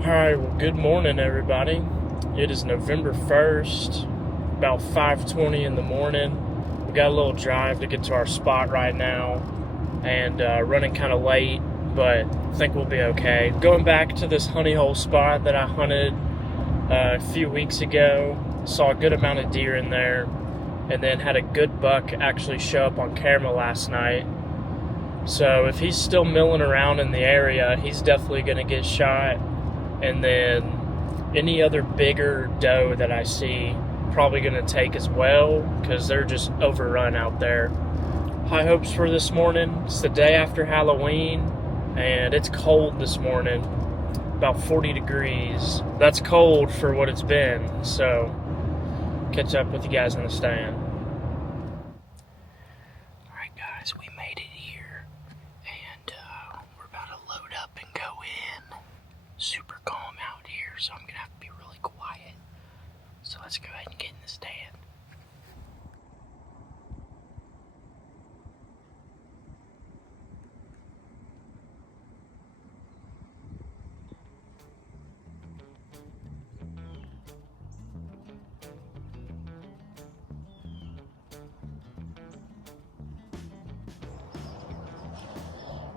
Alright, well, good morning, everybody. It is November 1st, about 5:20 in the morning. We got a little drive to get to our spot right now, and running kind of late, but I think we'll be okay. Going back to this honey hole spot that I hunted a few weeks ago, saw a good amount of deer in there, and then had a good buck actually show up on camera last night. So if he's still milling around in the area, he's definitely going to get shot. And then any other bigger doe that I see, probably going to take as well, because they're just overrun out there. High hopes for this morning. It's the day after Halloween, and it's cold this morning, about 40 degrees. That's cold for what it's been, so catch up with you guys in the stand. Alright guys, we made it here, and we're about to load up and go in. Super calm out here, so I'm gonna have to be really quiet. So let's go ahead and get in the stand.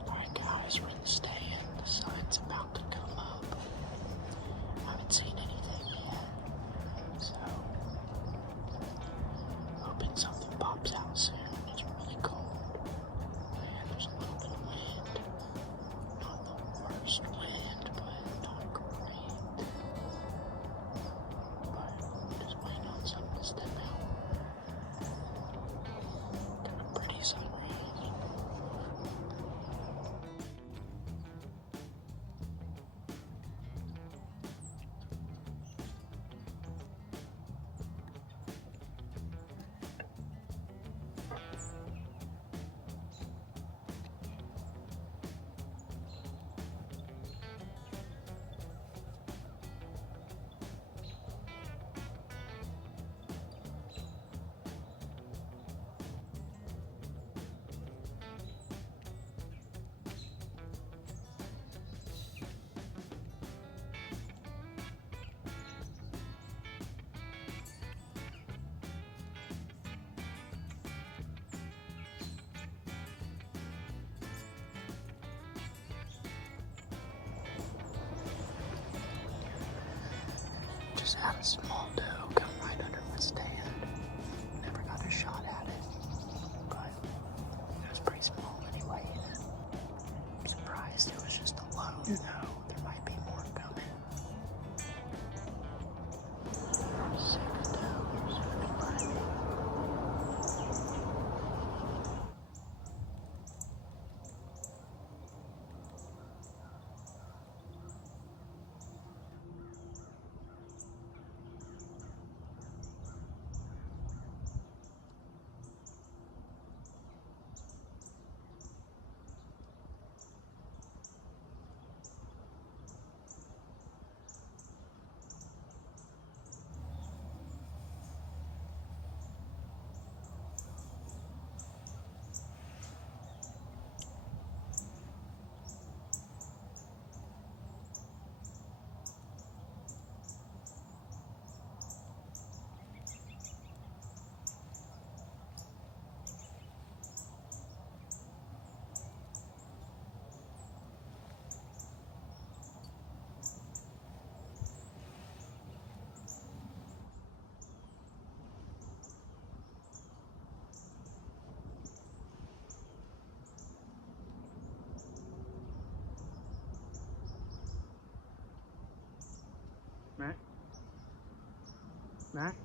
Alright guys, we're in the stand. The sun's about to come up. I haven't seen anything yet, so hoping something pops out soon. It's really cold, and there's a little bit of wind. Not the worst wind, but not great. But I'm just waiting on something to step out. Got a pretty sunrise. Just had a small doe come right under my stand. Never got a shot at it, but it was pretty small anyway. I'm surprised it was just a lone though. There might be more coming. 6 does should be plenty. Matt?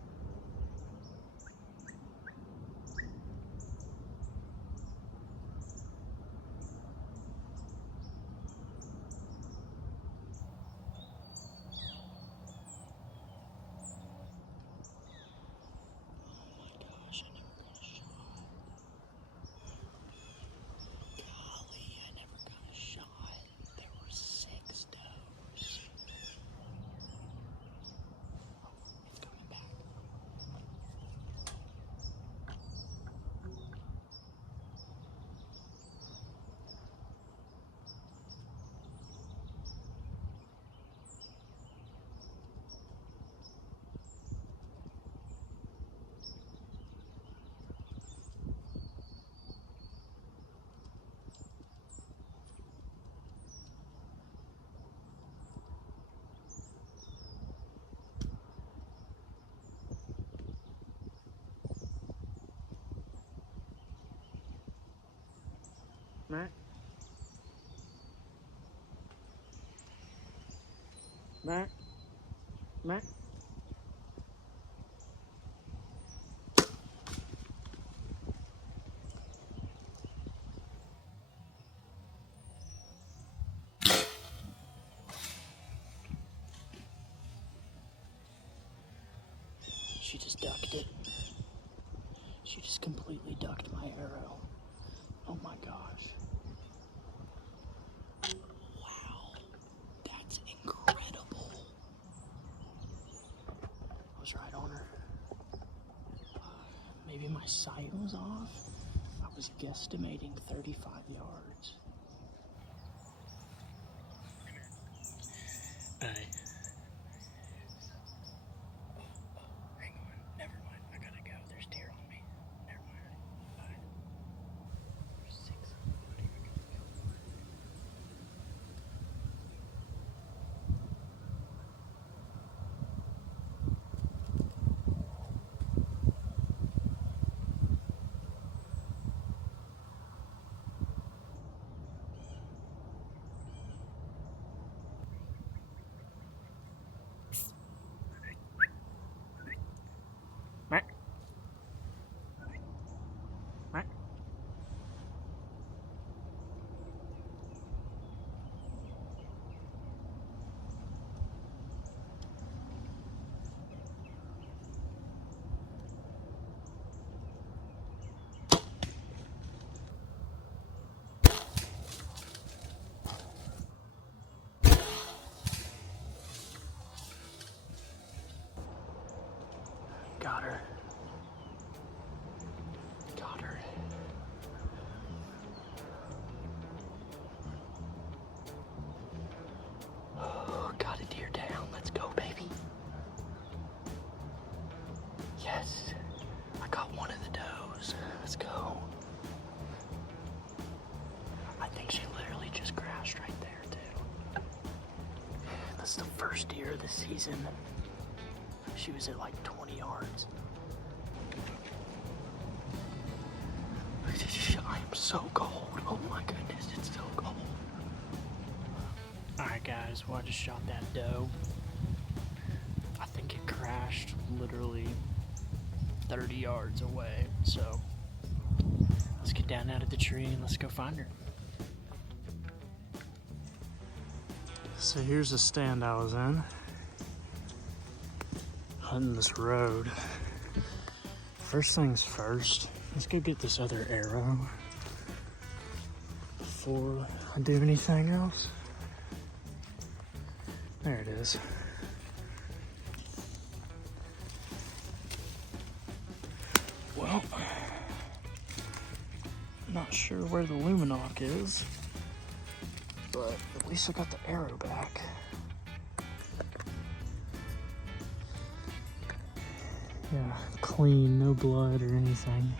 It's coming back. Mac? Mac? She just ducked it. She just completely ducked my arrow. Oh my gosh. Wow. That's incredible. I was right on her. Maybe my sight was off. I was guesstimating 35 yards. Hey. Hang on. Never mind. I gotta go. There's deer on me. Never mind. Bye. There's 6 of them. I gotta go. Mac? Mac? Got her. Got her. Oh, got a deer down. Let's go, baby. Yes. I got one of the does. Let's go. I think she literally just crashed right there, too. That's the first deer of the season. She was at like 20 yards. I am so cold. Oh my goodness, it's so cold. Alright guys, well I just shot that doe. I think it crashed literally 30 yards away. So let's get down out of the tree and let's go find her. So here's the stand I was in. Hunting this road. First things first, let's go get this other arrow before I do anything else. There it is. Well, not sure where the Luminoc is, but at least I got the arrow back. Yeah, clean, no blood or anything.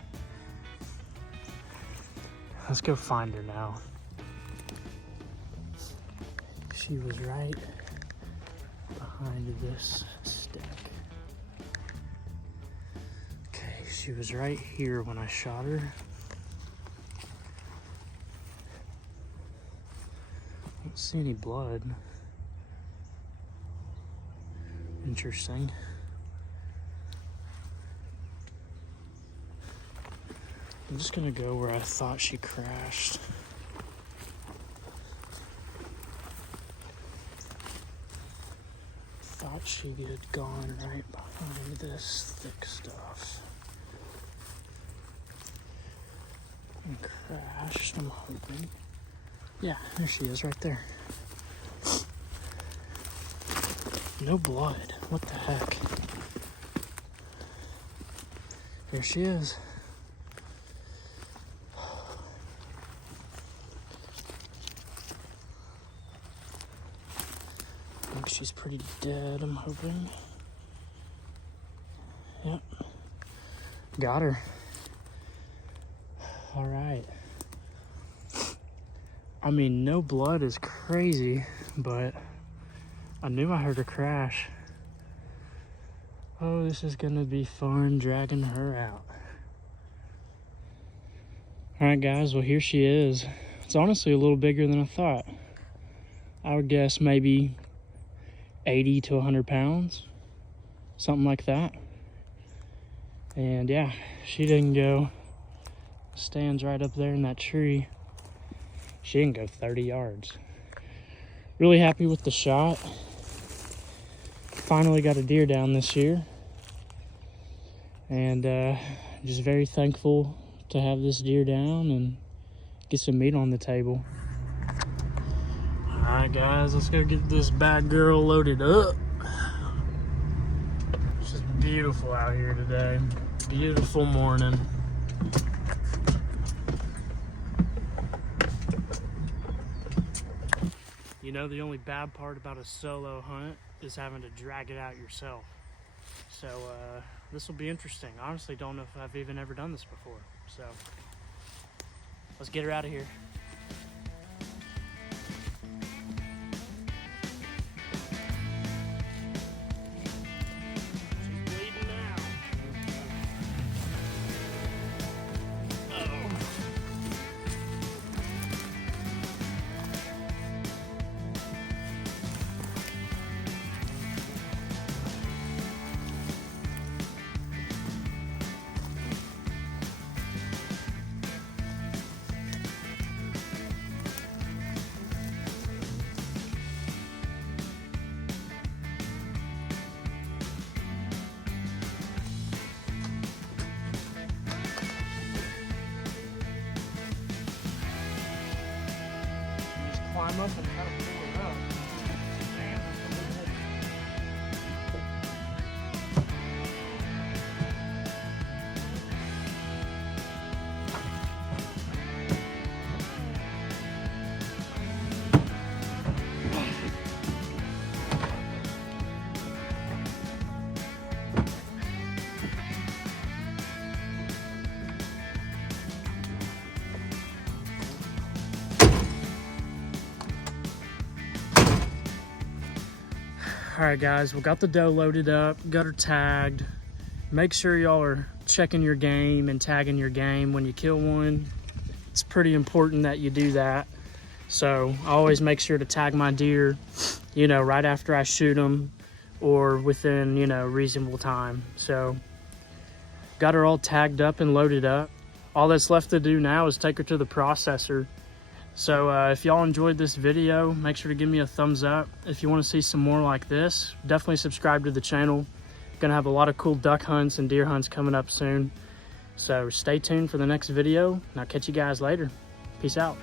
Let's go find her now. She was right behind this stick. Okay, she was right here when I shot her. I don't see any blood. Interesting. I'm just gonna go where I thought she crashed. Thought she had gone right behind this thick stuff and crashed, I'm hoping. Yeah, there she is right there. No blood, what the heck? There she is. She's pretty dead, I'm hoping. Yep. Got her. All right. I mean, no blood is crazy, but I knew I heard her crash. Oh, this is gonna be fun dragging her out. All right, guys, well, here she is. It's honestly a little bigger than I thought. I would guess maybe 80 to 100 pounds, something like that. And yeah, she didn't go, stands right up there in that tree. She didn't go 30 yards. Really happy with the shot. Finally got a deer down this year. And just very thankful to have this deer down and get some meat on the table. All right, guys, let's go get this bad girl loaded up. It's just beautiful out here today. Beautiful morning. You know, the only bad part about a solo hunt is having to drag it out yourself. So this will be interesting. I honestly don't know if I've even ever done this before. So let's get her out of here. She's bleeding now. Oh. Climb up and try to pull it up. Man, that's a little heavy. All right, guys, we got the doe loaded up, got her tagged. Make sure y'all are checking your game and tagging your game when you kill one. It's pretty important that you do that. So I always make sure to tag my deer, you know, right after I shoot them or within, you know, reasonable time. So got her all tagged up and loaded up. All that's left to do now is take her to the processor. So if y'all enjoyed this video, make sure to give me a thumbs up. If you want to see some more like this, definitely subscribe to the channel. Gonna have a lot of cool duck hunts and deer hunts coming up soon. So stay tuned for the next video, and I'll catch you guys later. Peace out.